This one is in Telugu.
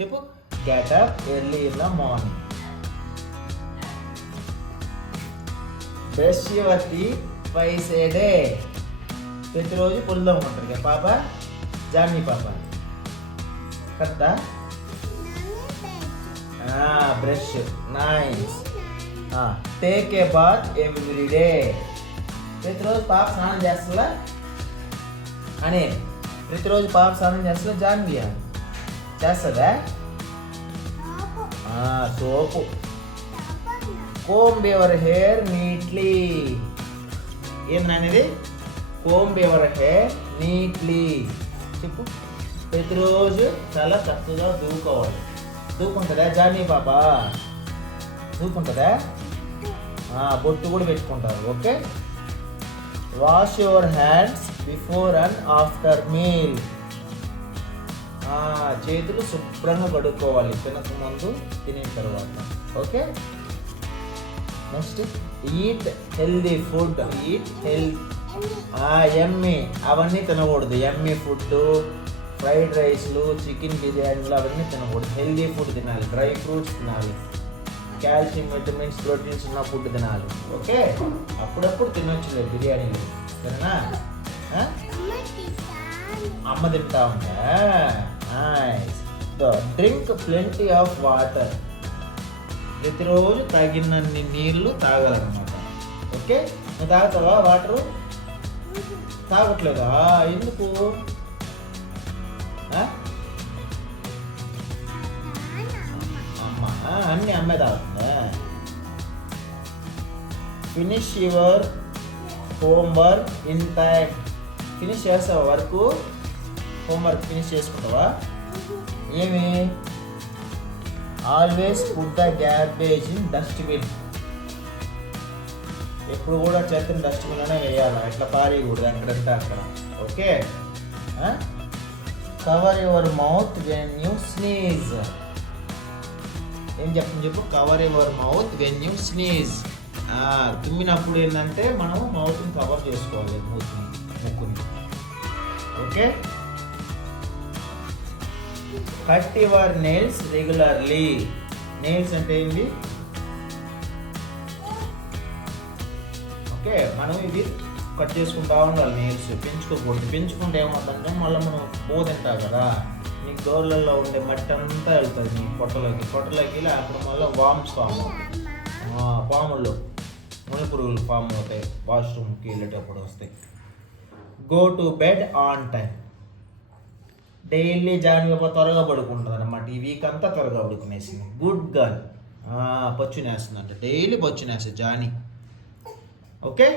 చెప్పు. Get up early in the morning. Brush your teeth twice a day. ప్రతిరోజు పళ్ళు తోముకుంటారు కదా పాప, జాన్వి పాప. కరెక్టా? Brush. Nice. Take a bath every day. ప్రతిరోజు పాప స్నానం చేస్తుందా అని? ప్రతిరోజు పాప స్నానం చేస్తుందా జాన్వి చేస్తుందా? Soap. Comb your hair neatly. ఏందనేది? Comb your hair neatly. చెప్పు. ప్రతిరోజు చాలా చక్కగా దూకోవాలి. దూకుంటుందా జానీ పాప? దూకుంటుందా? బొట్టు కూడా పెట్టుకుంటారు. Okay. Wash your hands before and after meal. చేతులు శుభ్రంగా కడుక్కోవాలి తినక ముందు, తినిన తర్వాత. Okay. Next eat healthy food. Eat Emmy. అవన్నీ తినకూడదు. ఎమ్మీ ఫుడ్, ఫ్రైడ్ రైస్లు, చికెన్ బిర్యానీలు అవన్నీ తినకూడదు. హెల్దీ ఫుడ్ తినాలి. డ్రై ఫ్రూట్స్ తినాలి. కాల్షియం, విటమిన్స్, ప్రోటీన్స్ ఉన్న ఫుడ్ తినాలి. ఓకే. అప్పుడప్పుడు తినొచ్చులే బిర్యానీలు. సరేనా? అమ్మ తింటా ఉందా? Drink plenty of water. ప్రతిరోజు తాగినన్ని నీళ్లు తాగాలన్నమాట. ఓకే. నువ్వు తాగుతావా వాటరు? తాగట్లేదా? ఎందుకు? అమ్మ అన్ని అమ్మే తాగుతుందా? Finish your homework in time. Finish చేస్తావా వర్క్? హోంవర్క్ ఫినిష్ చేసుకుంటావా? ఏమి? Always put the garbage in dustbin. ఎప్పుడు కూడా చెత్తని డస్ట్బిన్లోనే వేయాలి. ఎట్లా పారేయకూడదు ఎక్కడంటే అక్కడ. Okay. Cover your mouth when you sneeze. ఏం చెప్తుంది చెప్పు. Cover your mouth when you sneeze. తుమ్మినప్పుడు ఏంటంటే మనం మౌత్ని కవర్ చేసుకోవాలి, ముక్కుని. Okay. Cut your nails regularly. Nails అంటే ఏంటి? ఓకే. మనం ఇవి కట్ చేసుకుంటా ఉండాలి. నెయిల్స్ పెంచుకోకూడదు. పెంచుకుంటే ఏమవుతుందంటే మళ్ళీ మనం తింటాం కదా, నీ గోర్లలో ఉండే మట్టి అంతా వెళ్తుంది నీ పొట్టలోకి లేకపోతే మళ్ళీ వామ్స్ ఫామ్ అవుతాయి. పాముల్లో ముళ్ళ పురుగులు ఫామ్ అవుతాయి. వాష్రూమ్కి వెళ్ళేటప్పుడు వస్తాయి. Go to bed on time. Daily Janvi త్వరగా పడుకుంటుంది అన్నమాట. ఈ వీక్ అంతా త్వరగా పడుకునేసింది. Good girl. పచ్చునేస్తుందంట. డైలీ పచ్చునేస్తుంది జానీ. ఓకే.